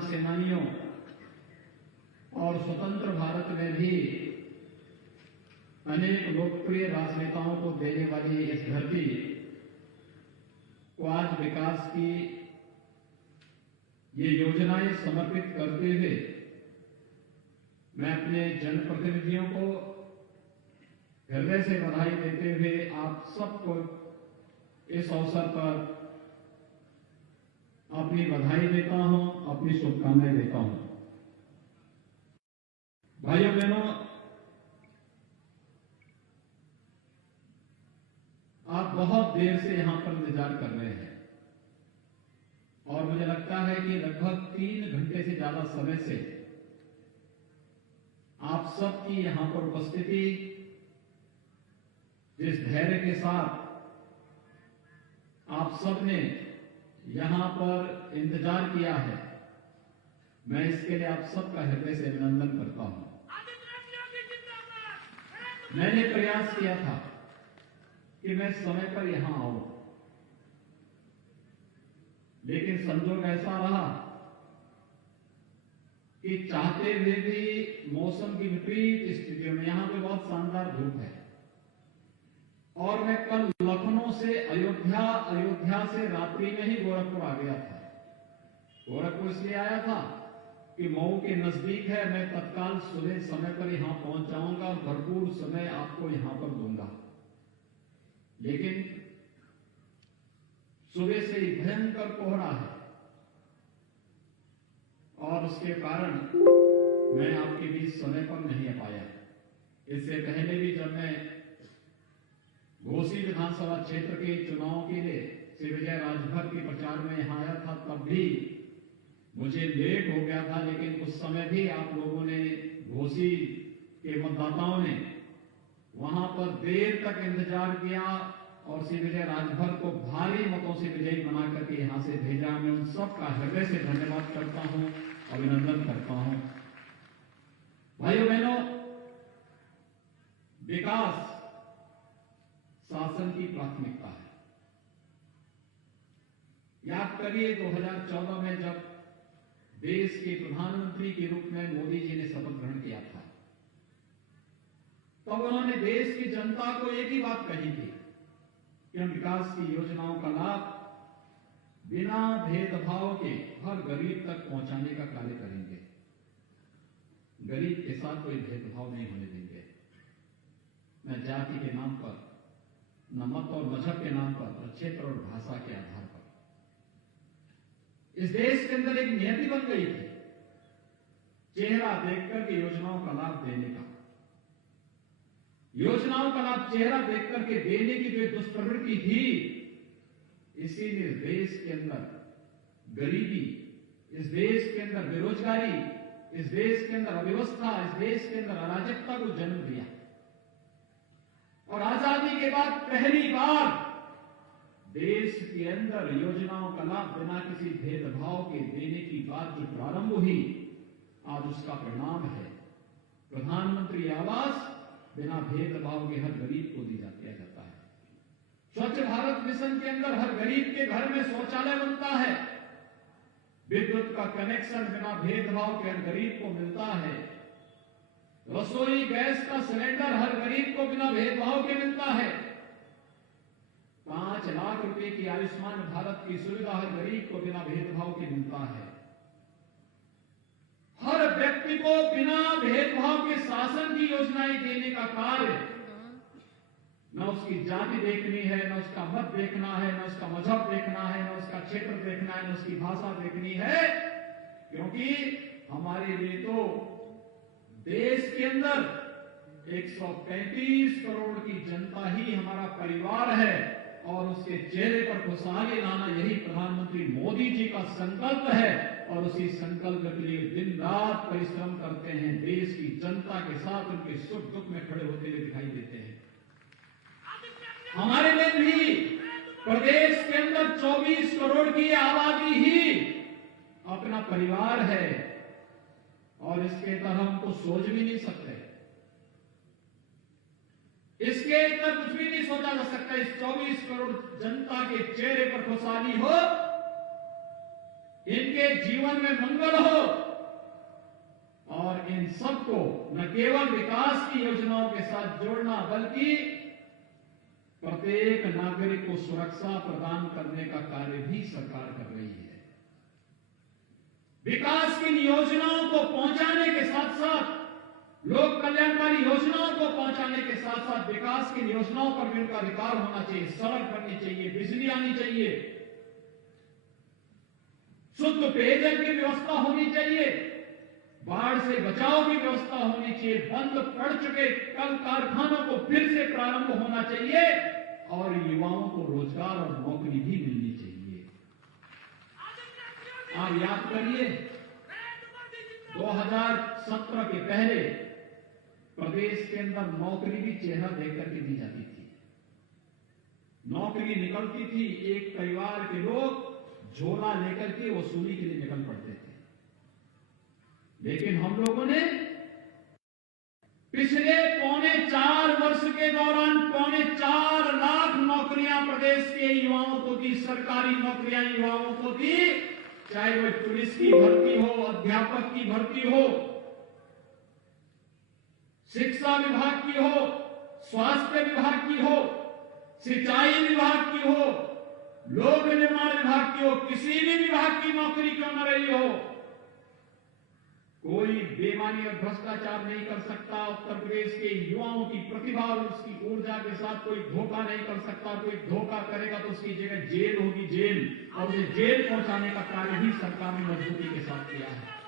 महान सेनानियों और स्वतंत्र भारत में भी अनेक लोकप्रिय राजनेताओं को देने वाली इस धरती को आज विकास की ये योजनाएं समर्पित करते हुए मैं अपने जनप्रतिनिधियों को हृदय से बधाई देते हुए आप सबको इस अवसर पर अपनी बधाई देता हूं, अपनी शुभकामनाएं देता हूं। भाइयों बहनों, आप बहुत देर से यहां पर इंतजार कर रहे हैं और मुझे लगता है कि लगभग 3 घंटे से ज्यादा समय से आप सबकी यहां पर उपस्थिति, जिस धैर्य के साथ आप सबने यहां पर इंतजार किया है, मैं इसके लिए आप सबका हृदय से अभिनंदन करता हूं। मैंने प्रयास किया था कि मैं समय पर यहां आऊं, लेकिन संजोग ऐसा रहा कि चाहते हुए भी मौसम की विपरीत स्थितियों में, यहां पे बहुत शानदार धूप है और मैं कल लखनऊ से अयोध्या से रात्रि में ही गोरखपुर आ गया था। गोरखपुर इसलिए आया था कि मऊ के नजदीक है, मैं तत्काल सुबह समय पर यहां पहुंच जाऊंगा और भरपूर समय आपको यहां पर दूंगा। लेकिन सुबह से ही भयंकर कोहरा है और उसके कारण मैं आपके बीच समय पर नहीं आ पाया। इससे पहले भी जब मैं घोसी विधानसभा क्षेत्र के चुनाव के लिए श्री विजय राजभर के प्रचार में यहां आया था, तब भी मुझे लेट हो गया था, लेकिन उस समय भी आप लोगों ने, घोसी के मतदाताओं ने वहां पर देर तक इंतजार किया और श्री विजय राजभर को भारी मतों से विजयी बना करके यहां से भेजा। मैं उन सबका हृदय से धन्यवाद करता हूं, अभिनंदन करता हूं। भाइयों बहनों, विकास शासन की प्राथमिकता है। याद करिए 2014 में जब देश के प्रधानमंत्री के रूप में मोदी जी ने शपथ ग्रहण किया था, तब उन्होंने देश की जनता को एक ही बात कही थी कि हम विकास की योजनाओं का लाभ बिना भेदभाव के हर गरीब तक पहुंचाने का कार्य करेंगे। गरीब के साथ कोई भेदभाव नहीं होने देंगे। न जाति के नाम पर, न मत और मजहब के नाम पर, और क्षेत्र और भाषा के आधार पर। इस देश के अंदर एक नियति बन गई थी चेहरा देखकर के योजनाओं का लाभ देने का। योजनाओं का लाभ चेहरा देखकर के देने की जो दुष्प्रवृत्ति थी, इसीलिए देश के अंदर गरीबी, इस देश के अंदर बेरोजगारी, इस देश के अंदर अव्यवस्था, इस देश के अंदर अराजकता को जन्म दिया। और आजादी के बाद पहली बार देश के अंदर योजनाओं का लाभ बिना किसी भेदभाव के देने की बात जो प्रारंभ हुई, आज उसका परिणाम है प्रधानमंत्री आवास बिना भेदभाव के हर गरीब को दिया जाता है। स्वच्छ भारत मिशन के अंदर हर गरीब के घर में शौचालय बनता है। विद्युत का कनेक्शन बिना भेदभाव के हर गरीब को मिलता है। रसोई गैस का सिलेंडर हर गरीब को बिना भेदभाव के मिलता है। 5 लाख रुपए की आयुष्मान भारत की सुविधा हर गरीब को बिना भेदभाव के मिलता है। हर व्यक्ति को बिना भेदभाव के शासन की योजनाएं देने का कार्य, न उसकी जाति देखनी है, न उसका मत देखना है, न उसका मजहब देखना है, न उसका क्षेत्र देखना है, न उसकी भाषा देखनी है, क्योंकि हमारे लिए तो देश के अंदर 135 करोड़ की जनता ही हमारा परिवार है और उसके चेहरे पर खुशहाली लाना यही प्रधानमंत्री मोदी जी का संकल्प है और उसी संकल्प के लिए दिन रात परिश्रम करते हैं। देश की जनता के साथ उनके सुख दुख में खड़े होते हुए दिखाई देते हैं। हमारे लिए भी प्रदेश के अंदर 24 करोड़ की आबादी ही अपना परिवार है और इसके तरह हम तो सोच भी नहीं सकते। इसके इतना कुछ भी नहीं सोचा जा सकता। इस 24 करोड़ जनता के चेहरे पर खुशहाली हो इनके जीवन में मंगल हो और इन सबको न केवल विकास की योजनाओं के साथ जोड़ना बल्कि प्रत्येक नागरिक को सुरक्षा प्रदान करने का कार्य भी सरकार कर रही है। विकास की योजनाओं को पहुंचाने के साथ साथ, लोक कल्याणकारी योजनाओं को पहुंचाने के साथ साथ विकास की योजनाओं पर भी उनका अधिकार होना चाहिए, सड़क बननी चाहिए, बिजली आनी चाहिए, शुद्ध पेयजल की व्यवस्था होनी चाहिए, बाढ़ से बचाव की व्यवस्था होनी चाहिए, बंद पड़ चुके कल कारखानों को फिर से प्रारंभ होना चाहिए और युवाओं को रोजगार और नौकरी भी मिलनी चाहिए। आप याद करिए 2017 के पहले प्रदेश के अंदर नौकरी भी चेहरा देख करके दी जाती थी। नौकरी निकलती थी, एक परिवार के लोग झोला लेकर के वसूली के लिए निकल पड़ते थे। लेकिन हम लोगों ने पिछले 4.25 वर्ष के दौरान 4.25 लाख नौकरियां प्रदेश के युवाओं को दी, सरकारी नौकरियां युवाओं को दी, चाहे वह पुलिस की भर्ती हो, अध्यापक की भर्ती हो, शिक्षा विभाग की हो, स्वास्थ्य विभाग की हो, सिंचाई विभाग की हो, लोक निर्माण विभाग की हो, किसी भी विभाग की नौकरी क्यों न रही हो, कोई बेईमानी और भ्रष्टाचार नहीं कर सकता। उत्तर प्रदेश के युवाओं की प्रतिभा और उसकी ऊर्जा के साथ कोई धोखा नहीं कर सकता। कोई धोखा करेगा तो उसकी जगह जेल होगी, जेल, और उसे जेल पहुंचाने का कार्य भी सरकार ने मजबूती के साथ किया है।